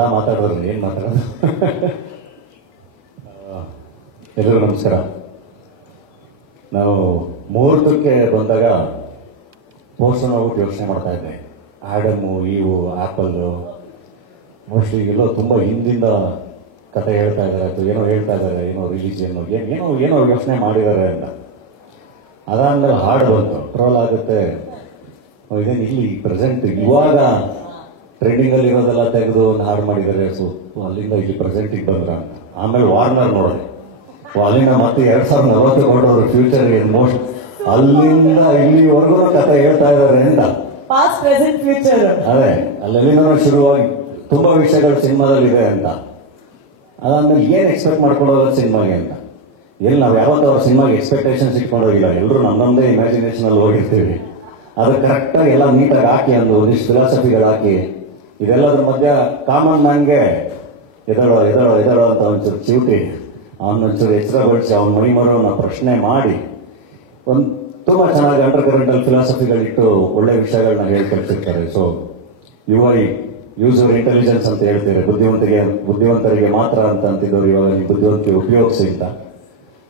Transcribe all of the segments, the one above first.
ಎಲ್ಲ ಮಾತಾಡೋರು ಏನು ಮಾತಾಡೋದು. ಎಲ್ಲರಿಗೂ ನಮಸ್ಕಾರ. ನಾವು ಮುಹೂರ್ತಕ್ಕೆ ಬಂದಾಗ ಪೋಸ್ಟರ್ ಹೋಗ್ಬಿಟ್ಟು ಯೋಚನೆ ಮಾಡ್ತಾ ಇದ್ದೆ. ಆಡಮು, ಈವು, ಆ್ಯಪಲ್ಲು ಮೋಸ್ಟ್ಲಿ ಎಲ್ಲೋ ತುಂಬ ಹಿಂದಿಂದ ಕತೆ ಹೇಳ್ತಾ ಇದ್ದಾರೆ, ಅಥವಾ ಏನೋ ಹೇಳ್ತಾ ಇದ್ದಾರೆ, ಏನೋ ರಿಲೀಜಿಯನ್ ಏನೋ ಯೋಚನೆ ಮಾಡಿದ್ದಾರೆ ಅಂತ. ಅದಾದ್ಮೇಲೆ ಹಾಡು ಬಂತು, ಟ್ರೋಲ್ ಆಗುತ್ತೆ, ಇದೇನು ಇಲ್ಲಿ ಪ್ರೆಸೆಂಟ್ ಇವಾಗ ಟ್ರೆಂಡಿಂಗಲ್ಲಿ ಇರೋದೆಲ್ಲ ತೆಗೆದು ಒಂದು ಹಾಡು ಮಾಡಿದ್ದಾರೆ, ಸೊ ಅಲ್ಲಿಂದ ಇಲ್ಲಿ ಪ್ರೆಸೆಂಟಿಗೆ ಬಂದ್ರ ಅಂತ. ಆಮೇಲೆ ವಾರ್ನರ್ ನೋಡಿದೆ, ಅಲ್ಲಿಂದ ಮತ್ತೆ 2040 ಕೊಡೋರು ಫ್ಯೂಚರ್ ಮೋಸ್ಟ್, ಅಲ್ಲಿಂದ ಇಲ್ಲಿವರೆಗೂ ಕತೆ ಹೇಳ್ತಾ ಇದ್ದಾರೆ ಅಂತ. ಪಾಸ್ಟ್ ಪ್ರೆಸೆಂಟ್ ಫ್ಯೂಚರ್ ಅದೇ ಅಲ್ಲೆಲ್ಲಿಂದ ಶುರುವಾಗಿ ತುಂಬಾ ವಿಷಯಗಳು ಸಿನಿಮಾದಲ್ಲಿ ಇದೆ ಅಂತ. ಅದಾದ್ಮೇಲೆ ಏನ್ ಎಕ್ಸ್ಪೆಕ್ಟ್ ಮಾಡ್ಕೊಳ್ಳೋದು ಸಿನಿಮಾಗೆ ಅಂತ. ಎಲ್ಲಿ ನಾವು ಯಾವತ್ತೂ ಅವ್ರ ಸಿನಿಮಾಗೆ ಎಕ್ಸ್ಪೆಕ್ಟೇಷನ್ಸ್ ಇಟ್ಕೊಂಡೋಗಿಲ್ಲ, ಎಲ್ಲರೂ ನಮ್ಮೊಂದೇ ಇಮ್ಯಾಜಿನೇಷನ್ ಅಲ್ಲಿ ಹೋಗಿರ್ತೀವಿ. ಅದು ಕರೆಕ್ಟಾಗಿ ಎಲ್ಲ ನೀಟಾಗಿ ಹಾಕಿ ಒಂದಿಷ್ಟು ಫಿಲಾಸಫಿಗಳು ಹಾಕಿ, ಇದೆಲ್ಲದ್ರ ಮಧ್ಯ ಕಾಮನ್ ಮ್ಯಾನ್ಗೆ ಎದಳೋ ಅಂತ ಒಂಚೂರು ಚಿವುಟಿ, ಅವನೊಂಚೂರು ಎಚ್ಚರಗೊಳಿಸಿ ಅವನ ಮಣಿಮರವನ್ನ ಪ್ರಶ್ನೆ ಮಾಡಿ ಒಂದು ತುಂಬಾ ಚೆನ್ನಾಗಿ ಅಂಡರ್ ಕರೆಂಟಲ್ ಫಿಲಾಸಫಿಗಳಿಟ್ಟು ಒಳ್ಳೆ ವಿಷಯಗಳನ್ನ ಹೇಳ್ಕೊಳ್ತಿರ್ತಾರೆ. ಸೊ ಯೂಸ್ ಯುವರ್ ಇಂಟೆಲಿಜೆನ್ಸ್ ಅಂತ ಹೇಳ್ತೀರಿ, ಬುದ್ಧಿವಂತರಿಗೆ ಮಾತ್ರ ಅಂತ ಅಂತಿದ್ದವ್ರು ಇವಾಗ ನೀವು ಬುದ್ಧಿವಂತಿಕೆ ಉಪಯೋಗಿಸಿ ಅಂತ.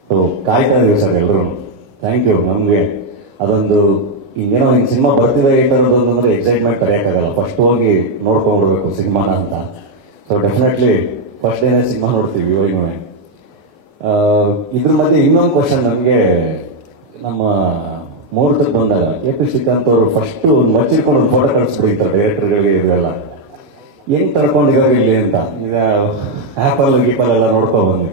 ಸೊ ಕಾಯ್ತಾ ಇದೀವಿ ಸರ್ ಎಲ್ಲರೂ. Thank you. ನಮಗೆ ಅದೊಂದು ಏನೋ ಹಿಂಗೆ ಸಿನಿಮಾ ಬರ್ತಿದೆ ಇಟ್ಟರೋದೊಂದು ಅಂದ್ರೆ ಎಕ್ಸೈಟ್ಮೆಂಟ್ ತರೆಯೋಕ್ಕಾಗಲ್ಲ. ಫಸ್ಟ್ ಹೋಗಿ ನೋಡ್ಕೊಂಡ್ಬಿಡ್ಬೇಕು ಸಿನಿಮಾನ ಅಂತ. ಸೊ ಡೆಫಿನೆಟ್ಲಿ ಫಸ್ಟ್ ಡೇನೇ ಸಿನಿಮಾ ನೋಡ್ತೀವಿ ಇವರಿಗೂ. ಇದ್ರ ಮಧ್ಯೆ ಇನ್ನೊಂದು ಕ್ವಶನ್ ನಮಗೆ, ನಮ್ಮ ಮುಹೂರ್ತಕ್ಕೆ ಬಂದಾಗ KP ಶ್ರೀಕಾಂತ್ ಅವರು ಫಸ್ಟ್ ಒಂದು ಮಚ್ಚಿರ್ಕೊಂಡು ಒಂದು ಫೋಟೋ ಕಳಿಸ್ಬಿಡ್ತಾರೆ ಡೈರೆಕ್ಟರ್ಗಳಿಗೆ. ಇದೆಲ್ಲ ಹೆಂಗ್ ತಡ್ಕೊಂಡಿದ್ದಾರೆ ಇಲ್ಲಿ ಅಂತ. ಈಗ ಆ್ಯಪಲ್ ಗೀಪಲ್ ಎಲ್ಲ ನೋಡ್ಕೊ ಬಂದ್ವಿ.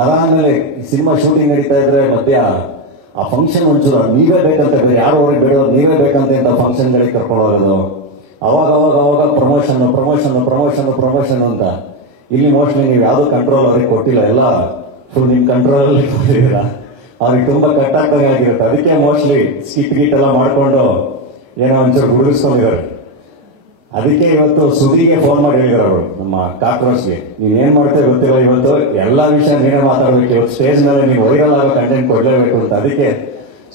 ಅದಾದ್ಮೇಲೆ ಸಿನಿಮಾ ಶೂಟಿಂಗ್ ನಡೀತಾ ಇದ್ರೆ ಮಧ್ಯ ಆ ಫಂಕ್ಷನ್ ಒಂಚೂರು ನೀವೇ ಬೇಕಂತ, ಯಾರು ಅವ್ರಿಗೆ ಬೇಡ ನೀವೇ ಬೇಕಂತ ಇಂಥ ಫಂಕ್ಷನ್ಗಳಿಗೆ ಕರ್ಕೊಂಡು ಹೋಗೋದು. ಅವಾಗ ಪ್ರಮೋಷನ್ ಅಂತ. ಇಲ್ಲಿ ಮೋಸ್ಟ್ಲಿ ನೀವು ಯಾವ್ದು ಕಂಟ್ರೋಲ್ ಅವ್ರಿಗೆ ಕೊಟ್ಟಿಲ್ಲ, ಎಲ್ಲ ಫುಲ್ ನಿಮ್ ಕಂಟ್ರೋಲ್ ಅಲ್ಲಿ ಕೊಟ್ಟಿದ್ದೀರಾ. ಅವ್ರಿಗೆ ತುಂಬಾ ಕಟ್ಟಾಗ್ತಾನೆ ಆಗಿರುತ್ತೆ. ಅದಕ್ಕೆ ಮೋಸ್ಟ್ಲಿ ಸ್ಕಿಟ್ ಎಲ್ಲ ಮಾಡ್ಕೊಂಡು ಏನೋ ಒಂಚೂರು ಹುಡುಗಿಸ್ಕೊಂಡಿದ್ದಾರೆ. ಅದಕ್ಕೆ ಇವತ್ತು ಸುದಿಗೆ ಫೋನ್ ಮಾಡಿ ಹೇಳಿದ್ರು ಅವರು, ನಮ್ಮ ಕಾಕ್ರೋಚ್ಗೆ, ನೀವೇನ್ ಮಾಡ್ತೇವೆ ಗೊತ್ತಿಲ್ಲ, ಇವತ್ತು ಎಲ್ಲಾ ವಿಷಯ ನೀವೇ ಮಾತಾಡ್ಬೇಕು, ಇವತ್ತು ಸ್ಟೇಜ್ ಮೇಲೆ ನೀವು ವೈರಲ್ ಆಗೋ ಕಂಟೆಂಟ್ ಕೊಡ್ಲೇಬೇಕು ಅಂತ. ಅದಕ್ಕೆ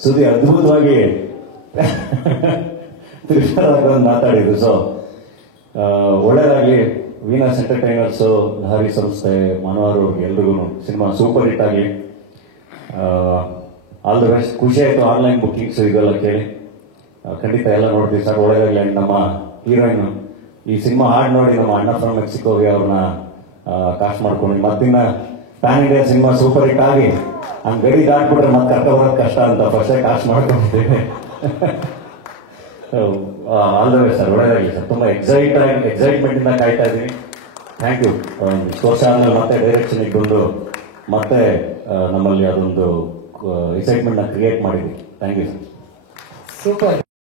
ಸುದಿ ಅದ್ಭುತವಾಗಿ ಮಾತಾಡಿದ್ರು. ಸೊ ಒಳ್ಳೇದಾಗ್ಲಿ. ವೀನಸ್ ಎಂಟರ್ಟೈನರ್ಸ್, ಲಹರಿ ಸಂಸ್ಥೆ, ಮನೋಹರ್ ಎಲ್ರಿಗೂ ಸಿನಿಮಾ ಸೂಪರ್ ಹಿಟ್ ಆಗಿ ಆಲ್ ದ ಬೆಸ್ಟ್. ಖುಷಿ ಆಯ್ತು ಆನ್ಲೈನ್ ಬುಕ್ಕಿಂಗ್ಸ್ ಇದೆಲ್ಲ ಕೇಳಿ. ಖಂಡಿತ ಎಲ್ಲ ನೋಡ್ತೀವಿ ಸರ್, ಒಳ್ಳೇದಾಗ್ಲಿ. ಅಂಡ್ ನಮ್ಮ ಹೀರೋಯಿನ್ ಈ ಸಿನಿಮಾ ಹಾಡು ನೋಡಿ ನಮ್ಮ ಅಣ್ಣ ಫ್ರಮ್ ಮೆಕ್ಸಿಕೋಗೆ ಅವ್ರನ್ನ ಕಾಸ್ಟ್ ಮಾಡ್ಕೊಂಡು ಮತ್ತಿನ್ನ pan India cinema super hit ಆಗಿ ಹಂಗೆ ಗಡಿ ದಾಟ್ಬಿಟ್ರೆ ಮತ್ತೆ ಕರ್ಕೊಬರೋದು ಕಷ್ಟ ಅಂತ ಫಸ್ಟೇ ಕಾಸ್ಟ್ ಮಾಡ್ಕೊಂಡಿದ್ದೇವೆ. ಆಲ್ ದ ಬೆಸ್ಟ್ ಸರ್, ಒಳ್ಳೇದಾಗಲಿ ಸರ್. ತುಂಬಾ ಎಕ್ಸೈಟ್ಮೆಂಟ್ ಇಂದ ಕಾಯ್ತಾ ಇದೀವಿ. Thank you. ವರ್ಷ ಆದ್ಮೇಲೆ ಮತ್ತೆ ಡೈರೆಕ್ಷನ್ ಇಟ್ಕೊಂಡು ಮತ್ತೆ ನಮ್ಮಲ್ಲಿ ಅದೊಂದು ಎಕ್ಸೈಟ್ಮೆಂಟ್ ನ ಕ್ರಿಯೇಟ್ ಮಾಡಿದ್ವಿ. Thank you sir. ಸೂಪರ್.